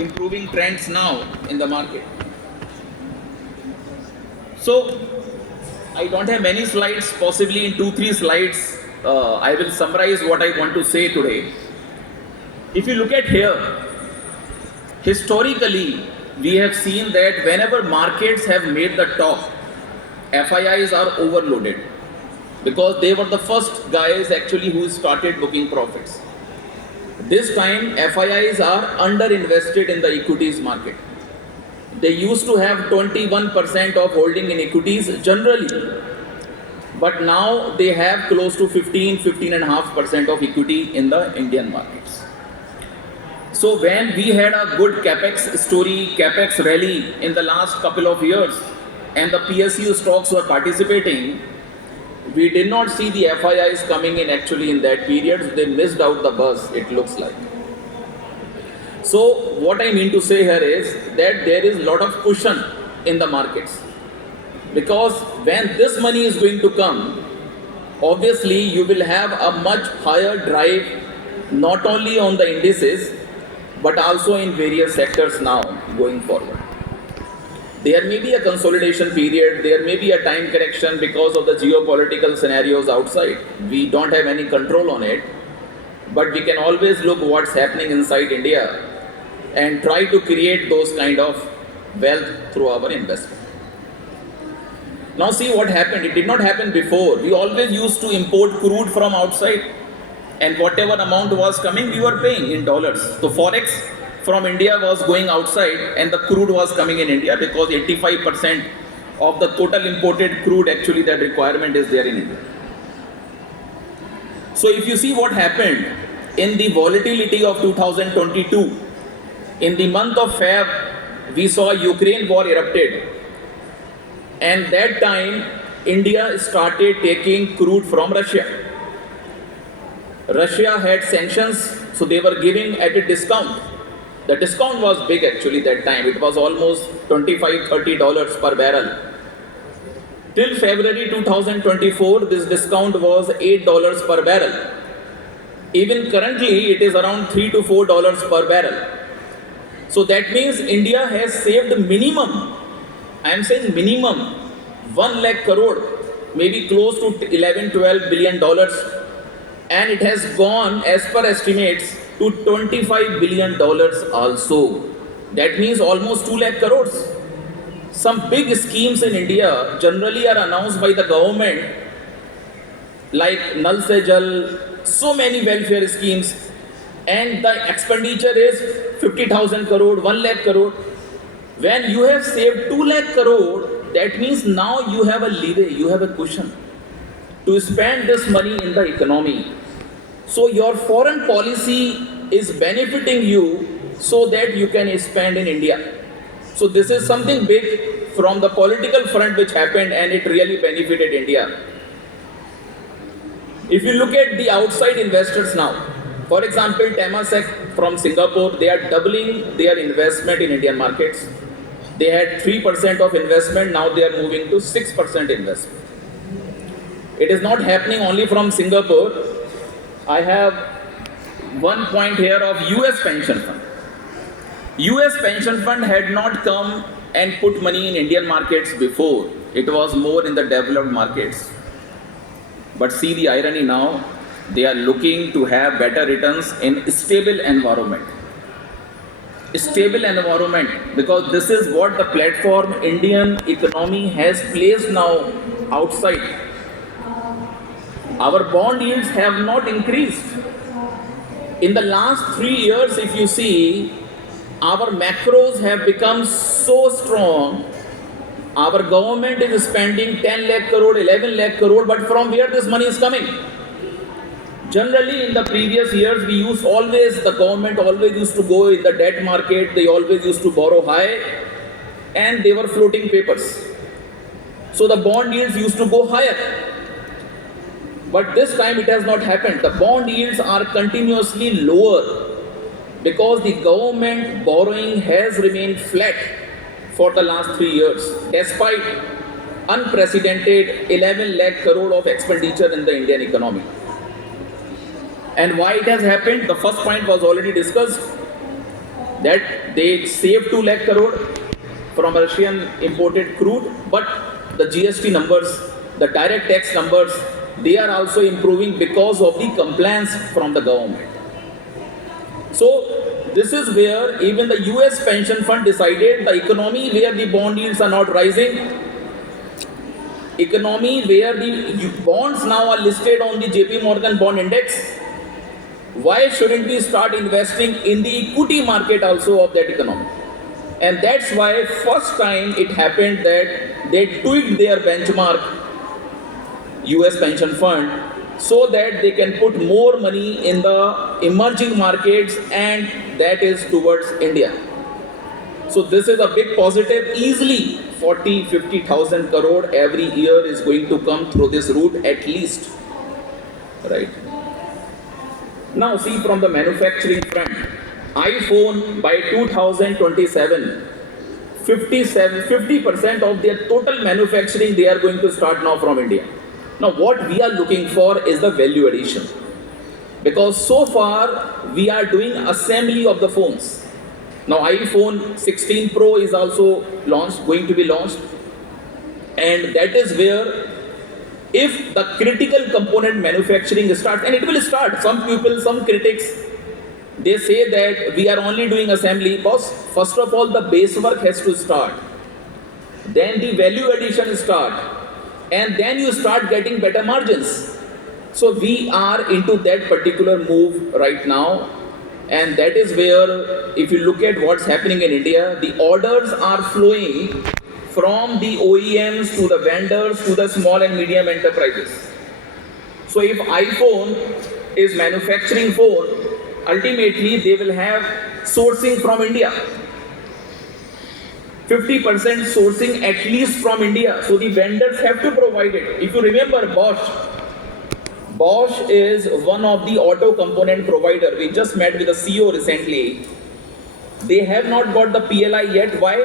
improving trends now in the market. So I don't have many slides, possibly in 2-3 slides I will summarize what I want to say today. If you look at here, historically we have seen that whenever markets have made the top, FIIs are overloaded because they were the first guys actually who started booking profits. This time FIIs are underinvested in the equities market. They used to have 21% of holding in equities generally, but now they have close to 15.5% of equity in the Indian markets. So when we had a good capex story, capex rally in the last couple of years, and the PSU stocks were participating, we did not see the FIIs coming in actually in that period. They missed out the buzz, it looks like. So what I mean to say here is that there is a lot of cushion in the markets, because when this money is going to come, obviously you will have a much higher drive not only on the indices but also in various sectors now going forward. There may be a consolidation period, there may be a time correction because of the geopolitical scenarios outside. We don't have any control on it, but we can always look what's happening inside India and try to create those kind of wealth through our investment. Now see what happened. It did not happen before. We always used to import crude from outside, and whatever amount was coming, we were paying in dollars. So Forex from India was going outside and the crude was coming in India, because 85% of the total imported crude, actually that requirement is there in India. So if you see what happened in the volatility of 2022, in the month of Feb, we saw Ukraine war erupted, and that time India started taking crude from Russia. Russia had sanctions, so they were giving at a discount. The discount was big actually that time. It was almost $25-30 per barrel. Till February 2024, this discount was $8 per barrel. Even currently, it is around $3 to $4 per barrel. So that means India has saved minimum, I am saying minimum, 1 lakh crore, maybe close to $11-12 billion, and it has gone, as per estimates, to $25 billion also. That means almost 2 lakh crores. Some big schemes in India generally are announced by the government, like Nal Se Jal, so many welfare schemes, and the expenditure is 50,000 crore, 1 lakh crore. When you have saved 2 lakh crore, that means now you have a leeway, you have a cushion to spend this money in the economy. So your foreign policy is benefiting you so that you can spend in India. So this is something big from the political front which happened, and it really benefited India. If you look at the outside investors now, for example, Temasek from Singapore, they are doubling their investment in Indian markets. They had 3% of investment, now they are moving to 6% investment. It is not happening only from Singapore. I have one point here of US pension fund. US pension fund had not come and put money in Indian markets before. It was more in the developed markets. But see the irony now, they are looking to have better returns in stable environment. Stable environment, because this is what the platform Indian economy has placed now outside. Our bond yields have not increased. In the last 3 years, if you see, our macros have become so strong. Our government is spending 10 lakh crore, 11 lakh crore, but from where this money is coming? Generally, in the previous years, the government always used to go in the debt market, they always used to borrow high, and they were floating papers. So the bond yields used to go higher. But this time it has not happened. The bond yields are continuously lower because the government borrowing has remained flat for the last 3 years, despite unprecedented 11 lakh crore of expenditure in the Indian economy. And why it has happened? The first point was already discussed. that they saved 2 lakh crore from Russian imported crude, but the GST numbers, the direct tax numbers, they are also improving because of the compliance from the government. So this is where even the US pension fund decided the economy where the bond yields are not rising, economy where the bonds now are listed on the JP Morgan bond index, why shouldn't we start investing in the equity market also of that economy? And that's why first time it happened that they tweaked their benchmark US pension fund so that they can put more money in the emerging markets, and that is towards India. So this is a big positive. Easily 40-50,000 crore every year is going to come through this route at least, right? Now see from the manufacturing front, iPhone by 2027, 50% of their total manufacturing they are going to start now from India. Now what we are looking for is the value addition, because so far we are doing assembly of the phones. Now iPhone 16 Pro is also going to be launched, and that is where if the critical component manufacturing starts, and it will start, some people, some critics, they say that we are only doing assembly. Boss, first of all the base work has to start, then the value addition start, and then you start getting better margins. So we are into that particular move right now, and that is where if you look at what's happening in India, the orders are flowing from the OEMs to the vendors to the small and medium enterprises. So if iPhone is manufacturing phone, ultimately they will have sourcing from India. 50% sourcing at least from India. So the vendors have to provide it. If you remember Bosch is one of the auto component provider. We just met with the CEO recently. They have not got the PLI yet. Why?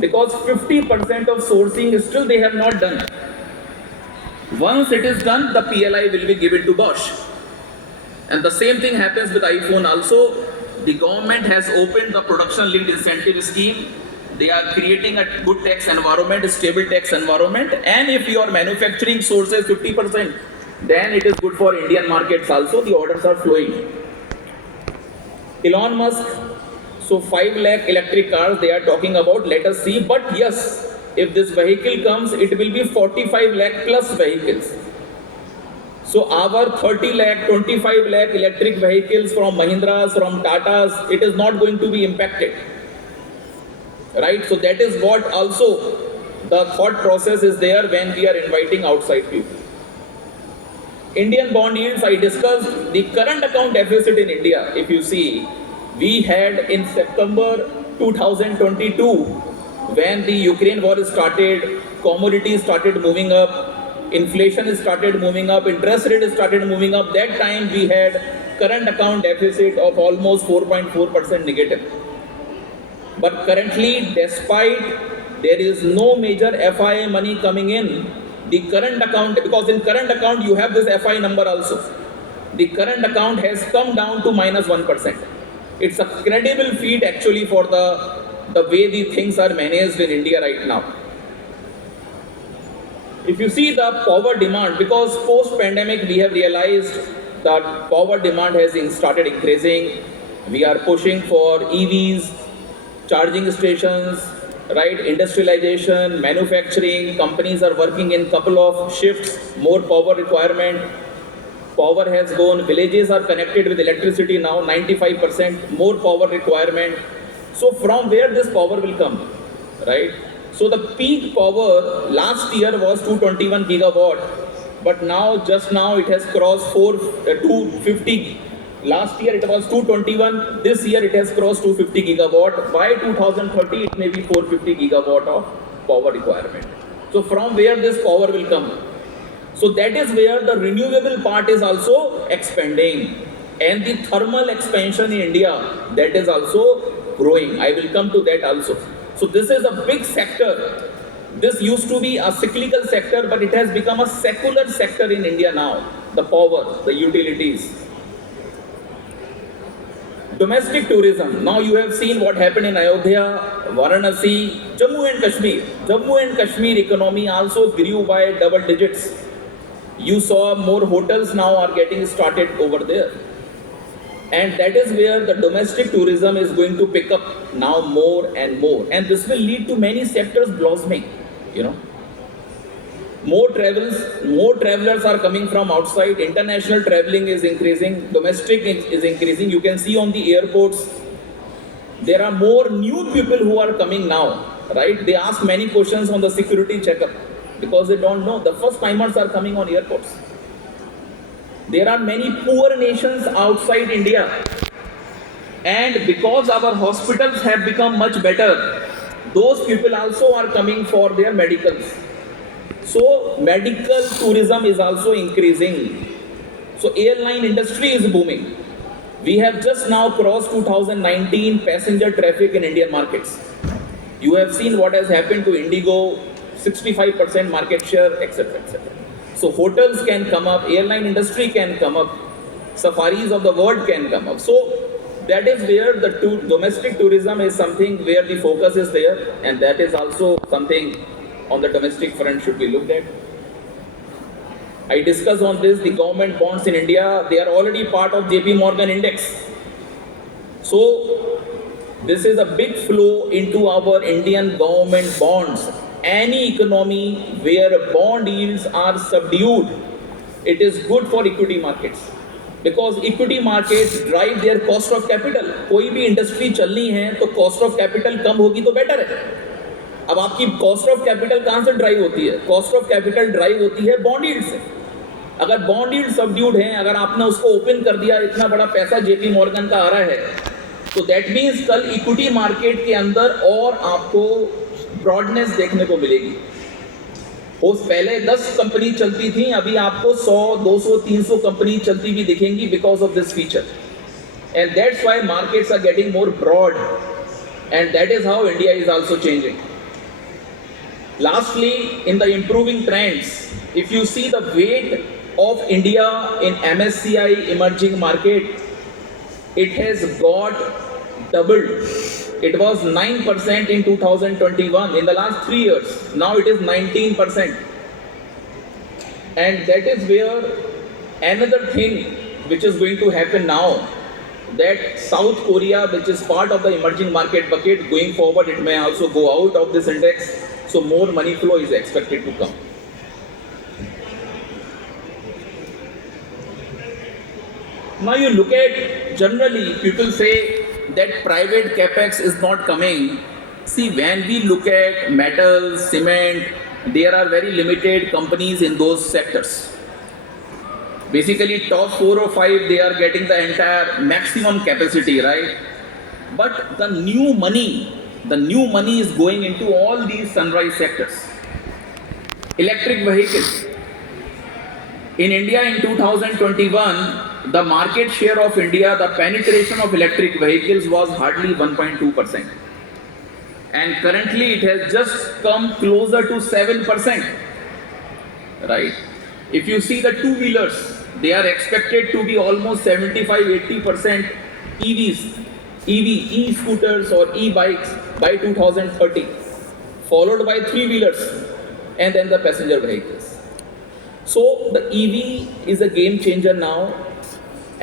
Because 50% of sourcing still they have not done. Once it is done, the PLI will be given to Bosch. And the same thing happens with iPhone also. The government has opened the production linked incentive scheme. They are creating a good tax environment, a stable tax environment, and if your manufacturing sources 50%, then it is good for Indian markets also. The orders are flowing. Elon Musk, so 5 lakh electric cars they are talking about, let us see. But yes, if this vehicle comes, it will be 45 lakh plus vehicles. So our 30 lakh, 25 lakh electric vehicles from Mahindras, from Tatas, it is not going to be impacted. Right? So that is what also the thought process is there when we are inviting outside people. Indian bond yields, I discussed the current account deficit in India. If you see, we had in September 2022, when the Ukraine war started, commodities started moving up, inflation started moving up, interest rate started moving up. That time we had current account deficit of almost 4.4% negative. But currently, despite there is no major FI money coming in, the current account, because in current account you have this FI number also, the current account has come down to minus 1%. It's a credible feat actually for the way the things are managed in India right now. If you see the power demand, because post-pandemic we have realized that power demand has started increasing. We are pushing for EVs, charging stations, right? Industrialization, manufacturing, companies are working in couple of shifts, more power requirement. Power has gone, villages are connected with electricity now, 95%, more power requirement. So from where this power will come, right? So the peak power last year was 221 gigawatt, but now, just now it has crossed 250. Last year it was 221, this year it has crossed 250 gigawatt. By 2030 it may be 450 gigawatt of power requirement. So from where this power will come? So that is where the renewable part is also expanding, and the thermal expansion in India, that is also growing. I will come to that also. So this is a big sector. This used to be a cyclical sector, but it has become a secular sector in India now. The power, the utilities. Domestic tourism. Now you have seen what happened in Ayodhya, Varanasi, Jammu and Kashmir. Jammu and Kashmir economy also grew by double digits. You saw more hotels now are getting started over there. And that is where the domestic tourism is going to pick up now more and more. And this will lead to many sectors blossoming, you know. More travelers are coming from outside. International traveling is increasing. Domestic is increasing. You can see on the airports, there are more new people who are coming now, right? They ask many questions on the security checkup because they don't know. The first timers are coming on airports. There are many poor nations outside India. And because our hospitals have become much better, those people also are coming for their medicals. So medical tourism is also increasing. So airline industry is booming. We have just now crossed 2019 passenger traffic in Indian markets. You have seen what has happened to Indigo, 65% market share, etc., etc. So hotels can come up, airline industry can come up, safaris of the world can come up. So that is where the domestic tourism is something where the focus is there, and that is also something on the domestic front should be looked at. I discussed on this, the government bonds in India, they are already part of JP Morgan index. So this is a big flow into our Indian government bonds. Any economy where bond yields are subdued, it is good for equity markets. Because equity markets drive their cost of capital. कोई भी industry चलनी है तो cost of capital कम होगी तो better है. अब आपकी कॉस्ट ऑफ कैपिटल कहाँ से ड्राइव होती है? कॉस्ट ऑफ कैपिटल ड्राइव होती है बॉन्ड यील्ड से. अगर बॉन्ड यील्ड सबड्यूड है, अगर आपने उसको ओपन कर दिया, इतना बड़ा पैसा जेपी मॉर्गन का आ रहा है, तो दैट मीन्स कल इक्विटी मार्केट के अंदर और आपको ब्रॉडनेस देखने को मिलेगी. उस पहले 10 कंपनी चलती थी, अभी आपको 100, 200, 300 कंपनी चलती भी दिखेंगी because of this feature. And that's why markets are getting more broad, and that is how India is also changing. Lastly, in the improving trends, if you see the weight of India in MSCI emerging market, it has got doubled. It was 9% in 2021. In the last 3 years, now it is 19%. And that is where another thing which is going to happen now, that South Korea, which is part of the emerging market bucket, going forward it may also go out of this index. So more money flow is expected to come. Now you look at, generally people say that private capex is not coming. See, when we look at metal, cement, there are very limited companies in those sectors. Basically top 4 or 5, they are getting the entire maximum capacity, right? But the new money is going into all these sunrise sectors. Electric vehicles. In India in 2021, the market share of India, the penetration of electric vehicles was hardly 1.2%. And currently it has just come closer to 7%. Right? If you see the two-wheelers, they are expected to be almost 75-80% EVs. E-scooters or e-bikes by 2030, followed by three-wheelers and then the passenger vehicles. So the EV is a game changer now,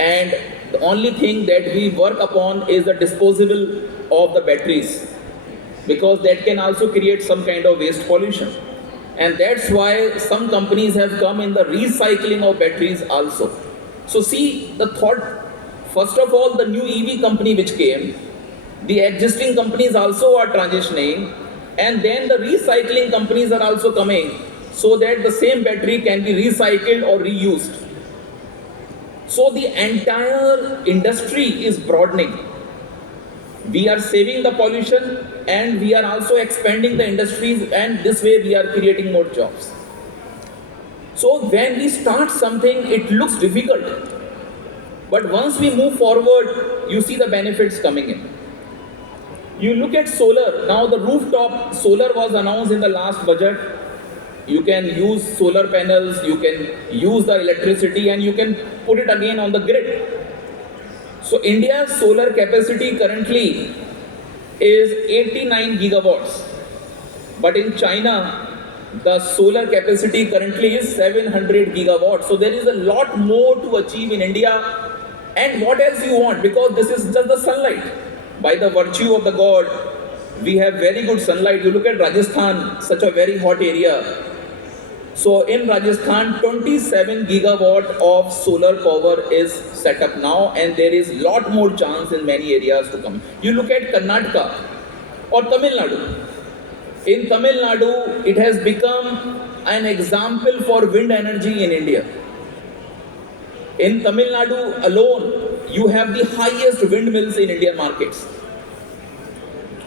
and the only thing that we work upon is the disposal of the batteries, because that can also create some kind of waste pollution. And that's why some companies have come in the recycling of batteries also. So see the thought. First of all, the new EV company which came, the existing companies also are transitioning, and then the recycling companies are also coming, so that the same battery can be recycled or reused. So the entire industry is broadening. We are saving the pollution and we are also expanding the industries, and this way we are creating more jobs. So when we start something, it looks difficult. But once we move forward, you see the benefits coming in. You look at solar. Now the rooftop solar was announced in the last budget. You can use solar panels, you can use the electricity, and you can put it again on the grid. So India's solar capacity currently is 89 gigawatts, but in China, the solar capacity currently is 700 gigawatts. So there is a lot more to achieve in India. And what else you want? Because this is just the sunlight. By the virtue of the God, we have very good sunlight. You look at Rajasthan, such a very hot area. So in Rajasthan, 27 gigawatt of solar power is set up now, and there is lot more chance in many areas to come. You look at Karnataka or Tamil Nadu. In Tamil Nadu, it has become an example for wind energy in India. In Tamil Nadu alone, you have the highest windmills in Indian markets.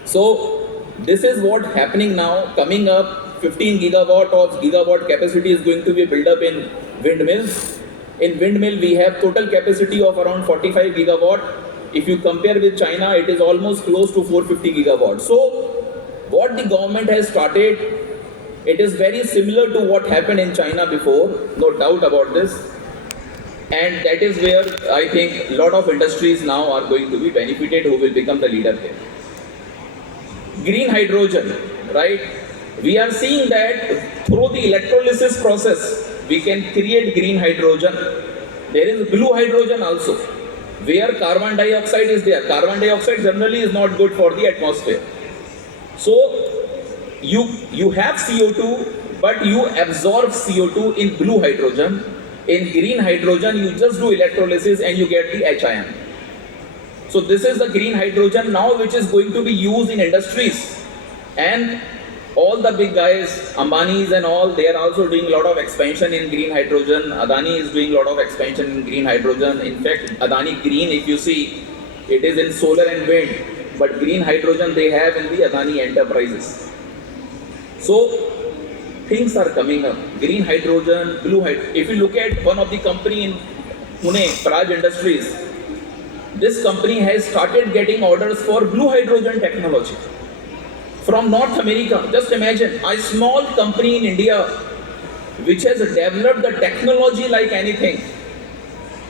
So this is what happening now. Coming up, 15 gigawatt capacity is going to be built up in windmills. In windmill, we have total capacity of around 45 gigawatt. If you compare with China, it is almost close to 450 gigawatt. So what the government has started, it is very similar to what happened in China before, no doubt about this. And that is where I think a lot of industries now are going to be benefited, who will become the leader here. Green hydrogen, right? We are seeing that through the electrolysis process, we can create green hydrogen. There is blue hydrogen also, where carbon dioxide is there. Carbon dioxide generally is not good for the atmosphere. So you have CO2, but you absorb CO2 in blue hydrogen. In green hydrogen, you just do electrolysis and you get the HIM. So this is the green hydrogen now, which is going to be used in industries. And all the big guys, Ambani's and all, they are also doing a lot of expansion in green hydrogen. Adani is doing a lot of expansion in green hydrogen. In fact, Adani Green, if you see, it is in solar and wind. But green hydrogen they have in the Adani enterprises. So things are coming up. Green hydrogen, blue hydrogen. If you look at one of the company in Pune, Praj Industries, this company has started getting orders for blue hydrogen technology from North America. Just imagine, a small company in India which has developed the technology like anything,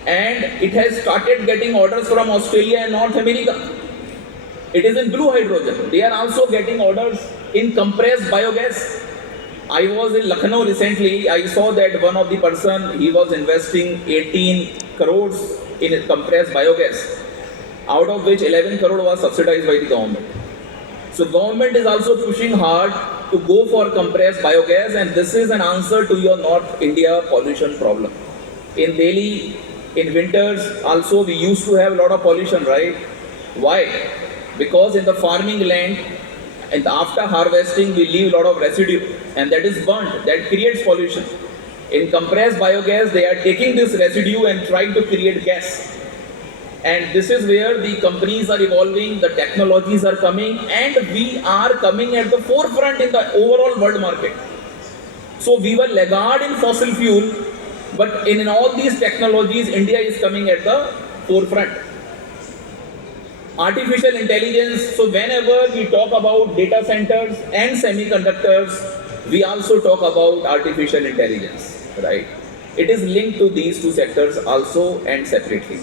and it has started getting orders from Australia and North America. It is in blue hydrogen. They are also getting orders in compressed biogas. I was in Lucknow recently. I saw that one of the person, he was investing 18 crores in compressed biogas, out of which 11 crore was subsidized by the government. So government is also pushing hard to go for compressed biogas, and this is an answer to your North India pollution problem. In Delhi, in winters also we used to have a lot of pollution, right? Why? Because in the farming land, and after harvesting we leave a lot of residue, and that is burnt, that creates pollution. In compressed biogas, they are taking this residue and trying to create gas. And this is where the companies are evolving, the technologies are coming, and we are coming at the forefront in the overall world market. So we were laggard in fossil fuel, but in all these technologies, India is coming at the forefront. Artificial intelligence, so whenever we talk about data centers and semiconductors, we also talk about artificial intelligence, right? It is linked to these two sectors also and separately.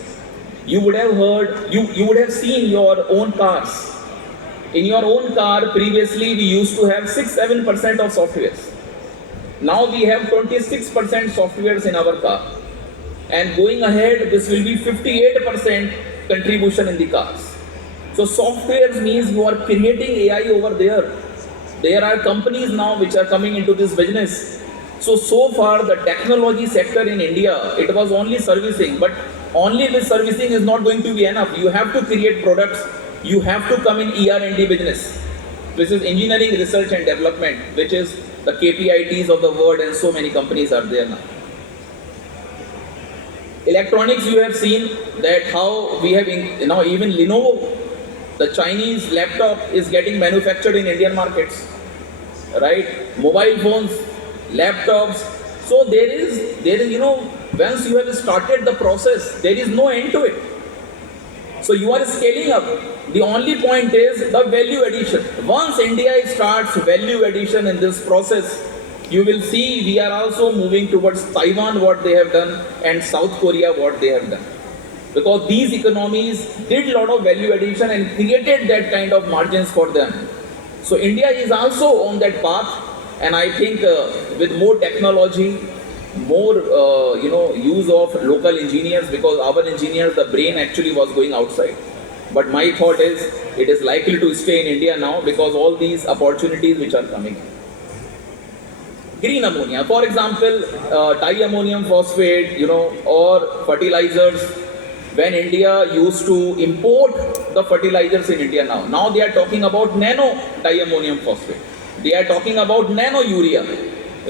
You would have heard, you would have seen your own cars. In your own car, previously we used to have 6-7% of softwares. Now we have 26% softwares in our car. And going ahead, this will be 58% contribution in the cars. So softwares means you are creating AI over there. There are companies now which are coming into this business. So far the technology sector in India, it was only servicing, but only with servicing is not going to be enough. You have to create products. You have to come in ER&D business, which is engineering, research and development, which is the KPITs of the world, and so many companies are there now. Electronics, you have seen that how we have, even Lenovo, the Chinese laptop is getting manufactured in Indian markets, right? Mobile phones, laptops. So there is, once you have started the process, there is no end to it. So you are scaling up. The only point is the value addition. Once India starts value addition in this process, you will see we are also moving towards Taiwan, what they have done, and South Korea, what they have done. because these economies did a lot of value addition and created that kind of margins for them. So India is also on that path, and I think with more technology, more use of local engineers, because our engineers, the brain actually was going outside. But my thought is it is likely to stay in India now because all these opportunities which are coming in. Green ammonia, for example, diammonium phosphate, or fertilizers. When India used to import the fertilizers in India now they are talking about nano diammonium phosphate. They are talking about nano urea,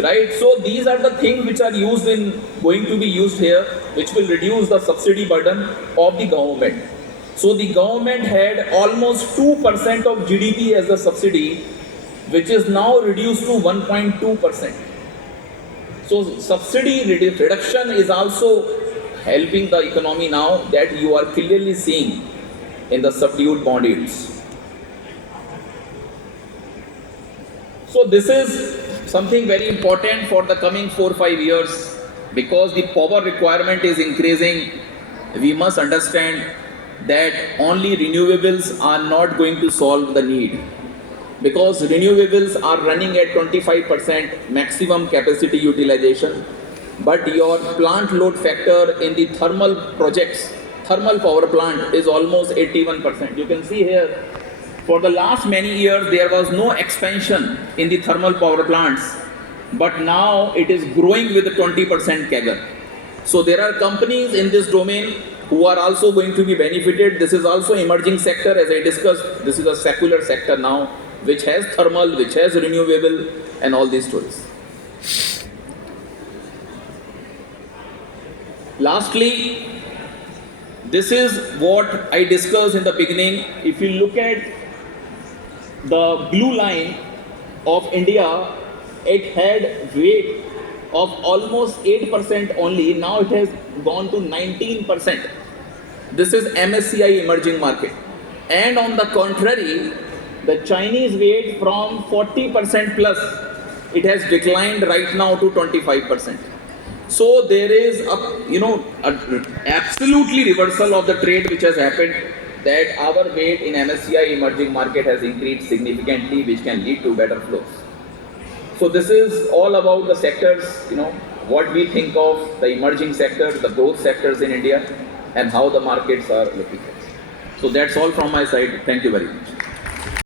right? So these are the things which are going to be used here, which will reduce the subsidy burden of the government. So the government had almost 2% of GDP as a subsidy, which is now reduced to 1.2%. So subsidy reduction is also helping the economy now, that you are clearly seeing in the subdued bond yields. So this is something very important for the coming 4-5 years, because the power requirement is increasing. We must understand that only renewables are not going to solve the need, because renewables are running at 25% maximum capacity utilization, but your plant load factor in the thermal projects, thermal power plant, is almost 81%. You can see here, for the last many years there was no expansion in the thermal power plants, but now it is growing with a 20% CAGR. So there are companies in this domain who are also going to be benefited. This is also emerging sector, as I discussed. This is a secular sector now, which has thermal, which has renewable, and all these stories. Lastly, this is what I discussed in the beginning. If you look at the blue line of India, it had weight of almost 8% only. Now it has gone to 19%. This is MSCI emerging market. And on the contrary, the Chinese weight from 40% plus, it has declined right now to 25%. So there is absolutely reversal of the trade which has happened, that our weight in MSCI emerging market has increased significantly, which can lead to better flows. So this is all about the sectors, what we think of the emerging sectors, the growth sectors in India, and how the markets are looking at. So that's all from my side. Thank you very much.